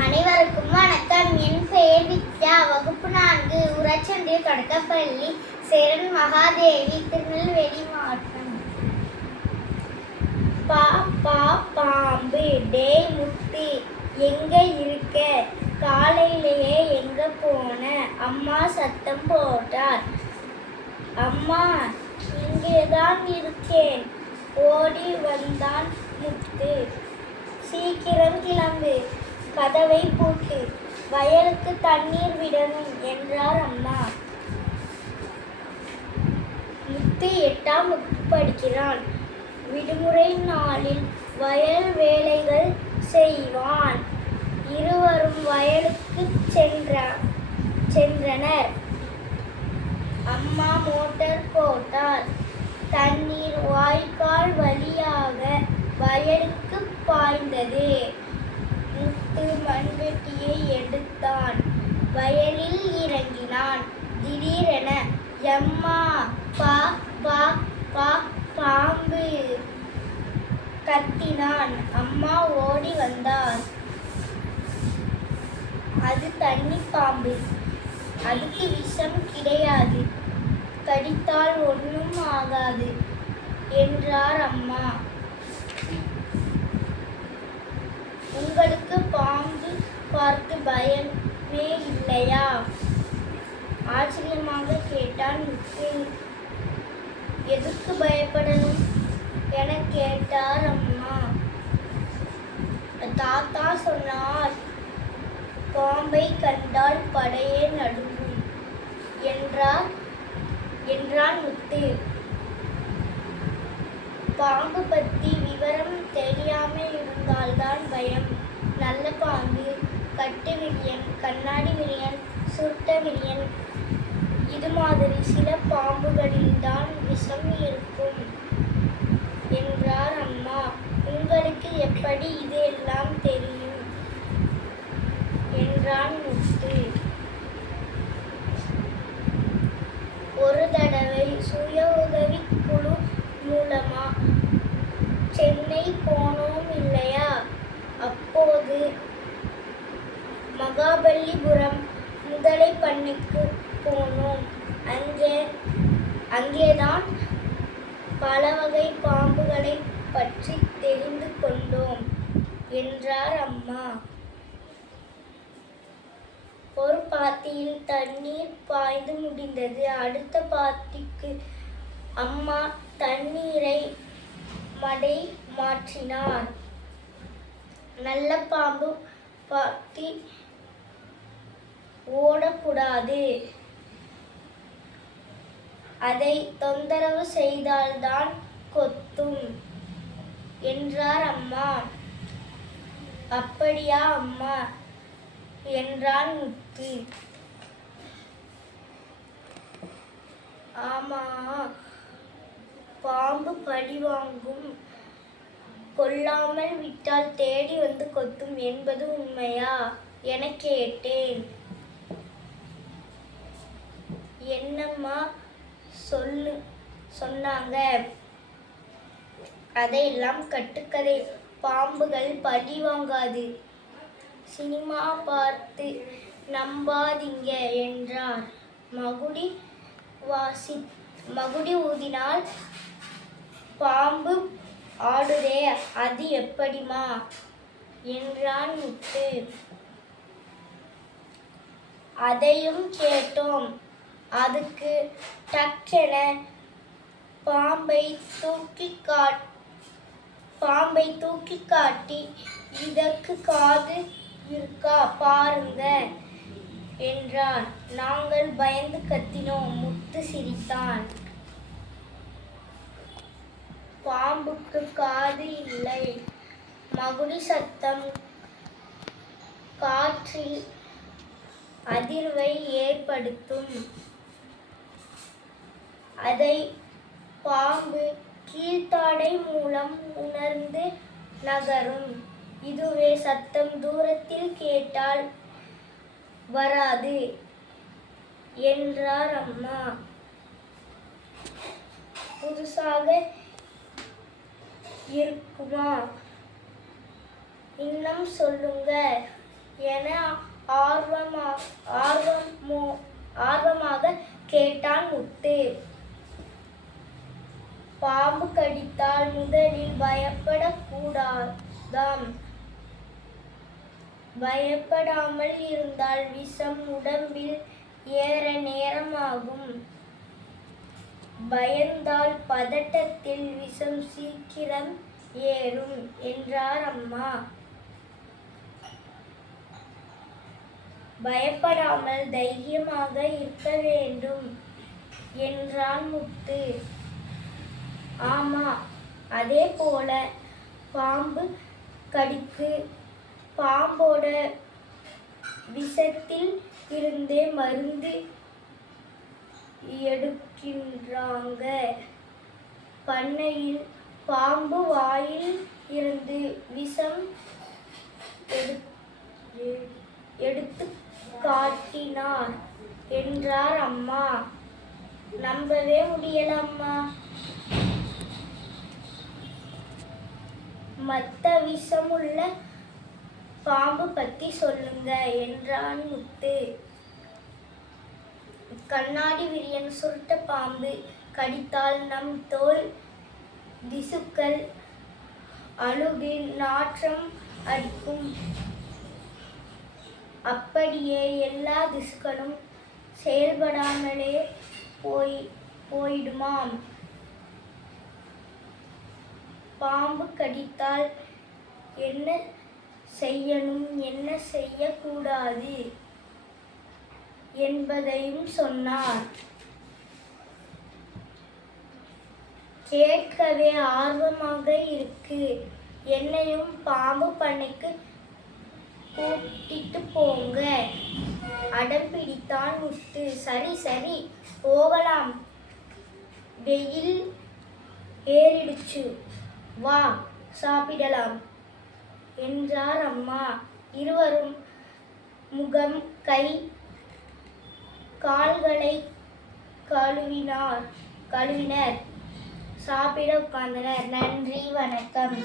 அனைவருக்கும் வணக்கம். என் பெயர் வித்யா. வகுப்பு நான்கு உரச்சந்தி தொடக்கப்பள்ளி சேரன் மகாதேவி திருநெல்வேலி மாவட்டம். பா பா பாம்பு. டே முத்து எங்க இருக்க? காலையிலேயே எங்க போன? அம்மா சத்தம் போட்டார். அம்மா இங்கேதான் இருக்கேன். ஓடி வந்தான் முத்து. சீக்கிரம் கிளம்பு. கதவை பூட்டு வயலுக்கு தண்ணீர் விடணும் என்றார் அம்மா. முத்து எட்டாம் வகுப்பு படிக்கிறான். விடுமுறை நாளில் வயல் வேலைகள் செய்வான். இருவரும் வயலுக்கு சென்ற சென்றனர். அம்மா மோட்டார் போட்டார். தண்ணீர் வாய்க்கால் வழியாக வயலுக்கு பாய்ந்தது. முத்து மண்வெட்டியை எடுத்தான். வயலில் இறங்கினான். திடீரென எம்மா பா பா பா பாம்பு கத்தினான். அம்மா ஓடி வந்தார். அது தண்ணி பாம்பு. அதுக்கு விஷம் கிடையாது. கடித்தால் ஒன்றும் ஆகாது என்றார் அம்மா. உங்களுக்கு பாம்பு பார்த்து பயமே இல்லையா? ஆச்சரியமாக கேட்டான் எதுக்கு பயப்படணும்? என கேட்டார் அம்மா. தாத்தா சொன்னார் பாம்பை கண்டால் படையே நடுங்கும் என்றார் என்றான் முத்து. பாம்பு பத்தி விவரம் தெரியாமல் இருந்தால்தான் பயம். நல்ல பாம்பு கட்டு விரியன் கண்ணாடி விரியன் சுட்ட விரியன். இது மாதிரி சில பாம்புகளில்தான் விஷம் இருக்கும் என்றார் அம்மா. உங்களுக்கு எப்படி இதெல்லாம் தெரியும்? என்றான் முத்து. ஒரு தடவை சுய உதவி குழு மூலமா சென்னை போனோம் இல்லையா? அப்போது மகாபலிபுரம் முதலை பண்ணுக்கு போனோம். அங்கே அங்கேதான் பல வகை பாம்புகளை பற்றி தெரிந்து கொண்டோம் என்றார் அம்மா. ஒரு பாத்தியில் தண்ணீர் பாய்ந்து முடிந்தது. அடுத்த பாத்திக்கு அம்மா தண்ணீரை மடை மாற்றினார். நல்ல பாம்பு பாட்டி ஓடக்கூடாது. அதை தொந்தரவு செய்தால்தான் கொத்தும் என்றார் அம்மா. அப்படியா அம்மா என்றான் முத்து. ஆமா பாம்பு பழி வாங்கும். கொல்லாமல் விட்டால் தேடி வந்து கொத்தும் என்பது உண்மையா? என கேட்டேன். என்னம்மா சொல்லு சொன்னாங்க. அதையெல்லாம் கட்டுக்கதை. பாம்புகள் பழி வாங்காது. சினிமா பார்த்து நம்பாதீங்க என்றார். மகுடி வாசி மகுடி ஊதினால் பாம்பு ஆடுதே அது எப்படிமா? என்றான் முத்து. அதையும் கேட்டோம். அதுக்கு டக்கென பாம்பை தூக்கி காட் பாம்பை தூக்கி காட்டி இதற்கு காது இருக்கா? பாருங்க என்றான். நாங்கள் பயந்து கத்தினோம். முத்து சிரித்தான். பாம்புக்கு காது இல்லை. மகுடி சத்தம். காற்றில் அதிர்வை ஏற்படுத்தும். அதை பாம்பு கீழ்த்தாடை மூலம் உணர்ந்து நகரும். இதுவே சத்தம் தூரத்தில் கேட்டால் வராது என்றார் அம்மா. புதுசாக இருக்குமா இன்னும் சொல்லுங்க என ஆர்வமா ஆர்வமோ ஆர்வமாக கேட்டான் முத்து. பாம்பு கடித்தால் முதலில் பயப்படக்கூடாதாம். பயப்படாமல் இருந்தால் விஷம் உடம்பில் ஏற நேரமாகும். பயந்தால் பதட்டத்தில் விஷம் சீக்கிரம் ஏறும் என்றார் அம்மா. பயப்படாமல் தைரியமாக இருக்க வேண்டும் என்றான் முத்து. ஆமா அதே போல பாம்பு கடிக்கு. பாம்போட விஷத்தில் இருந்தே மருந்து எடுக்கின்றாங்க. பண்ணையில் பாம்பு வாயில் இருந்து விஷம் எடுத்து காட்டினார். என்றார் அம்மா. நம்பவே முடியல அம்மா மத்த விஷமுள்ள பாம்பு பத்தி சொல்லுங்க என்றான் முத்து. கண்ணாடி விரியன் சுருட்ட பாம்பு கடித்தால் நம் தோல் திசுக்கள் அழுகு நாற்றம் அடிக்கும். அப்படியே எல்லா திசுக்களும் செயல்படாமலே போய் போயிடுமாம். பாம்பு கடித்தால் என்ன செய்யணும் என்ன செய்யக்கூடாது? என்பதையும் சொன்னார். கேட்கவே ஆர்வமாக இருக்கு. என்னையும் பாம்பு பண்ணைக்கு கூட்டிட்டு போங்க. அடம் பிடித்தான் முத்து சரி சரி போகலாம். வெயில் ஏறிடுச்சு. வா சாப்பிடலாம் என்றார் அம்மா. இருவரும் முகம் கை கால்களை கழுவினார் கழுவினர். சாப்பிட உட்கார்ந்தனர். நன்றி வணக்கம்.